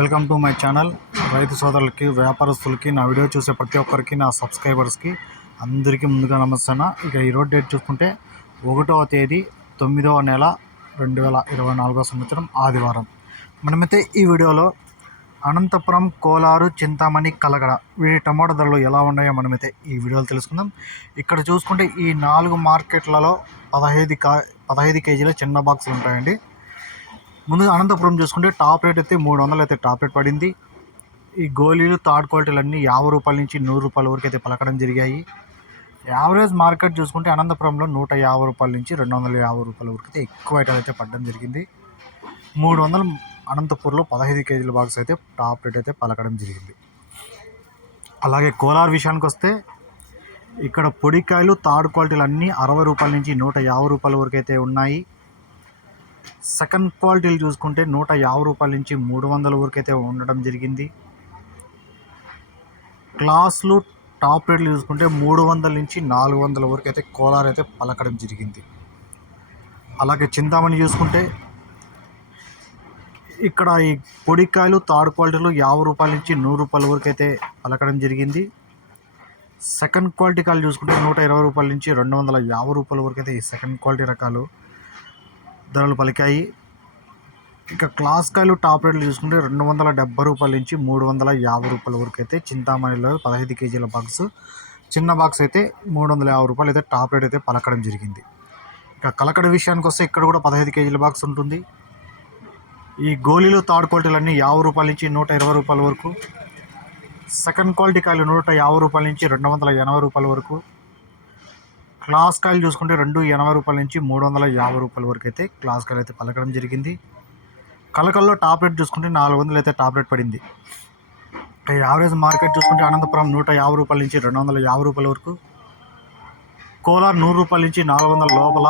Welcome to my channel. రైతు సోదరులకి వ్యాపారస్తులకి నా వీడియో చూసే ప్రతి ఒక్కరికి నా సబ్స్క్రైబర్స్కి అందరికీ ముందుగా నమస్తాను ఇక ఈరోజు డేట్ చూసుకుంటే ఒకటవ తేదీ తొమ్మిదవ నెల రెండు వేల ఇరవై నాలుగో సంవత్సరం ఆదివారం. మనమైతే ఈ వీడియోలో అనంతపురం కోలారు చింతామణి కలగడ వీటి టమాటా ధరలు ఎలా ఉన్నాయో మనమైతే ఈ వీడియోలో తెలుసుకుందాం. ఇక్కడ చూసుకుంటే ఈ నాలుగు మార్కెట్లలో పదహైదు కా పదహైదు కేజీల చిన్న బాక్సులు ఉంటాయండి. ముందుగా అనంతపురం చూసుకుంటే టాప్ రేట్ అయితే మూడు వందలు అయితే టాప్ రేట్ పడింది. ఈ గోళీలు థర్డ్ క్వాలిటీలు అన్నీ యాభై రూపాయల నుంచి నూరు రూపాయల వరకు అయితే పలకడం జరిగాయి. యావరేజ్ మార్కెట్ చూసుకుంటే అనంతపురంలో నూట యాభై రూపాయల నుంచి రెండు వందల యాభై రూపాయల వరకు అయితే ఎక్కువ ఐటాలు అయితే పడడం జరిగింది. మూడు వందలు అనంతపూర్లో పదహైదు కేజీల బాక్స్ అయితే టాప్ రేట్ అయితే పలకడం జరిగింది. అలాగే కోలార్ విషయానికి వస్తే ఇక్కడ పొడికాయలు థర్డ్ క్వాలిటీలు అన్నీ అరవై రూపాయల నుంచి నూట యాభై రూపాయల వరకు అయితే ఉన్నాయి. సెకండ్ క్వాలిటీలు చూసుకుంటే నూట యాభై రూపాయల నుంచి మూడు వందల వరకు అయితే ఉండడం జరిగింది. క్లాస్లు టాప్ రేట్లు చూసుకుంటే మూడు వందల నుంచి నాలుగు వందల వరకు అయితే కోలార్ అయితే పలకడం జరిగింది. అలాగే చింతామణి చూసుకుంటే ఇక్కడ ఈ పొడికాయలు థర్డ్ క్వాలిటీలు యాభై రూపాయల నుంచి నూరు రూపాయల వరకు అయితే పలకడం జరిగింది. సెకండ్ క్వాలిటీ కాయలు చూసుకుంటే నూట ఇరవై రూపాయల నుంచి రెండు వందల యాభై రూపాయల వరకు అయితే ఈ సెకండ్ క్వాలిటీ రకాలు ధరలు పలికాయి. ఇక క్లాస్ కాయలు టాప్ రేట్లు చూసుకుంటే రెండు వందల డెబ్బై రూపాయల నుంచి మూడు వందల యాభై రూపాయల వరకు అయితే చింతామణిలో పదహైదు కేజీల బాక్స్ చిన్న బాక్స్ అయితే మూడు వందల యాభై రూపాయలు అయితే టాప్ రేట్ అయితే పలకడం జరిగింది. ఇక కలకడ విషయానికి వస్తే ఇక్కడ కూడా పదహైదు కేజీల బాక్స్ ఉంటుంది. ఈ గోళీలు థర్డ్ క్వాలిటీలన్నీ యాభై రూపాయల నుంచి నూట ఇరవై రూపాయల వరకు. సెకండ్ క్వాలిటీ కాయలు నూట యాభై రూపాయల నుంచి రెండు వందల ఎనభై రూపాయల వరకు. క్లాస్ కాయలు చూసుకుంటే రెండు ఎనభై రూపాయల నుంచి మూడు వందల యాభై రూపాయల వరకు అయితే క్లాస్ కాయలు అయితే పలకడం జరిగింది. కలకల్లో టాప్ రేట్ చూసుకుంటే నాలుగు వందలు అయితే టాప్ రేట్ పడింది. యావరేజ్ మార్కెట్ చూసుకుంటే అనంతపురం నూట యాభై రూపాయల నుంచి రెండు వందల యాభై రూపాయల వరకు కోలార్ నూరు రూపాయల నుంచి నాలుగు వందల లోపల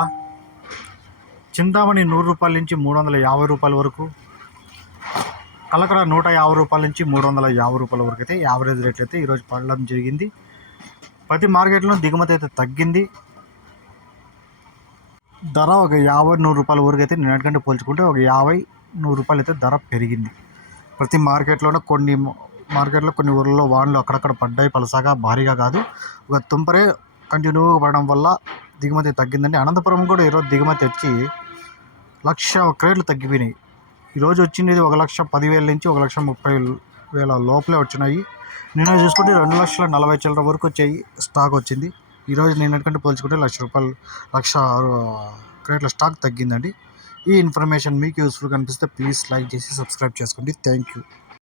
చింతామణి నూరు రూపాయల నుంచి మూడు వందల యాభై రూపాయల వరకు కలకడ నూట యాభై రూపాయల నుంచి మూడు వందల యాభై రూపాయల వరకు అయితే యావరేజ్ రేట్లు అయితే ఈరోజు పడడం జరిగింది. ప్రతి మార్కెట్లో దిగుమతి అయితే తగ్గింది. ధర ఒక యాభై నూరు రూపాయల వరకు అయితే నిన్నటికంటే పోల్చుకుంటే ఒక యాభై నూరు రూపాయలు అయితే ధర పెరిగింది. ప్రతి మార్కెట్లోనే కొన్ని మార్కెట్లో కొన్ని ఊర్లలో వాన్లు అక్కడక్కడ పడ్డాయి పలసాగా భారీగా కాదు. ఒక తుంపరే కంటిన్యూగా పడడం వల్ల దిగుమతి తగ్గిందండి. అనంతపురం కూడా ఈరోజు దిగుమతి వచ్చి లక్ష క్రేట్లు తగ్గిపోయినాయి. ఈరోజు వచ్చింది ఒక లక్ష పదివేల నుంచి ఒక లక్ష ముప్పై వేల లోపలే వచ్చినాయి. నిన్న చూసుకుంటే రెండు లక్షల నలభై చిల్లర వరకు వచ్చాయి స్టాక్ వచ్చింది. ఈరోజు నిన్నటికంటే పోల్చుకుంటే లక్ష రూపాయలు లక్ష క్రేట్ల స్టాక్ తగ్గిందండి. ఈ ఇన్ఫర్మేషన్ మీకు యూస్ఫుల్ అనిపిస్తే ప్లీజ్ లైక్ చేసి సబ్స్క్రైబ్ చేసుకోండి. Thank you.